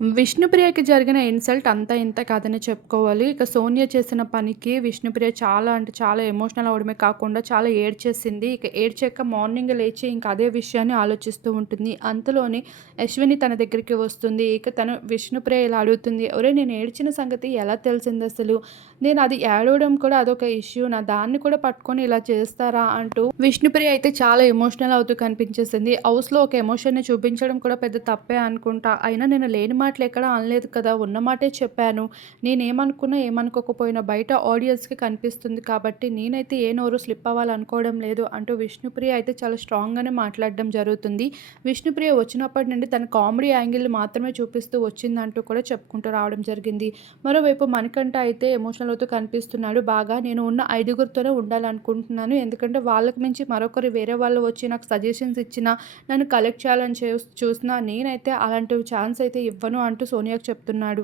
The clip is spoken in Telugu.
విష్ణుప్రియకి జరిగిన ఇన్సల్ట్ అంతా ఇంత కాదని చెప్పుకోవాలి. ఇక సోనియా చేసిన పనికి విష్ణుప్రియ చాలా అంటే చాలా ఎమోషనల్ అవడమే కాకుండా చాలా ఏడ్చేసింది. ఇక ఏడ్చాక మార్నింగ్ లేచి ఇంక అదే విషయాన్ని ఆలోచిస్తూ ఉంటుంది. అంతలోని అశ్విని తన దగ్గరికి వస్తుంది. ఇక తను విష్ణుప్రియ ఇలా అడుగుతుంది. ఒరే నేను ఏడ్చిన సంగతి ఎలా తెలిసింది అసలు నేను అది ఏడవడం కూడా అదొక ఇష్యూ నా దాన్ని కూడా పట్టుకొని ఇలా చేస్తారా? అంటూ విష్ణుప్రియ అయితే చాలా ఎమోషనల్ అవుతూ కనిపించేసింది. హౌస్‌లో ఒక ఎమోషన్‌ని చూపించడం కూడా పెద్ద తప్పే అనుకుంటా. అయినా నేను లేని మాటలు ఎక్కడ అనలేదు కదా! ఉన్న మాటే చెప్పాను. నేనేమనుకున్నా ఏమనుకోకపోయినా బయట ఆడియన్స్‌కి కనిపిస్తుంది కాబట్టి నేనైతే ఏ నోరు స్లిప్ అవ్వాలనుకోవడం లేదు అంటూ విష్ణుప్రియ అయితే చాలా స్ట్రాంగ్‌గానే మాట్లాడడం జరుగుతుంది. విష్ణుప్రియ వచ్చినప్పటి నుండి తన కామెడీ యాంగిల్ మాత్రమే చూపిస్తూ వచ్చిందంటూ కూడా చెప్పుకుంటూ రావడం జరిగింది. మరోవైపు మనకంట అయితే ఎమోషనల్ అవుతూ కనిపిస్తున్నాడు బాగా. నేను ఉన్న ఐదుగురితోనే ఉండాలనుకుంటున్నాను. ఎందుకంటే వాళ్ళకి మించి మరొకరు వేరే వాళ్ళు వచ్చి నాకు సజెషన్స్ ఇచ్చినా, నన్ను కలెక్ట్ చేయాలని చేస్ చూసినా నేనైతే అలాంటి ఛాన్స్ అయితే ఇవ్వను అంటూ సోనియాకు చెప్తున్నాడు.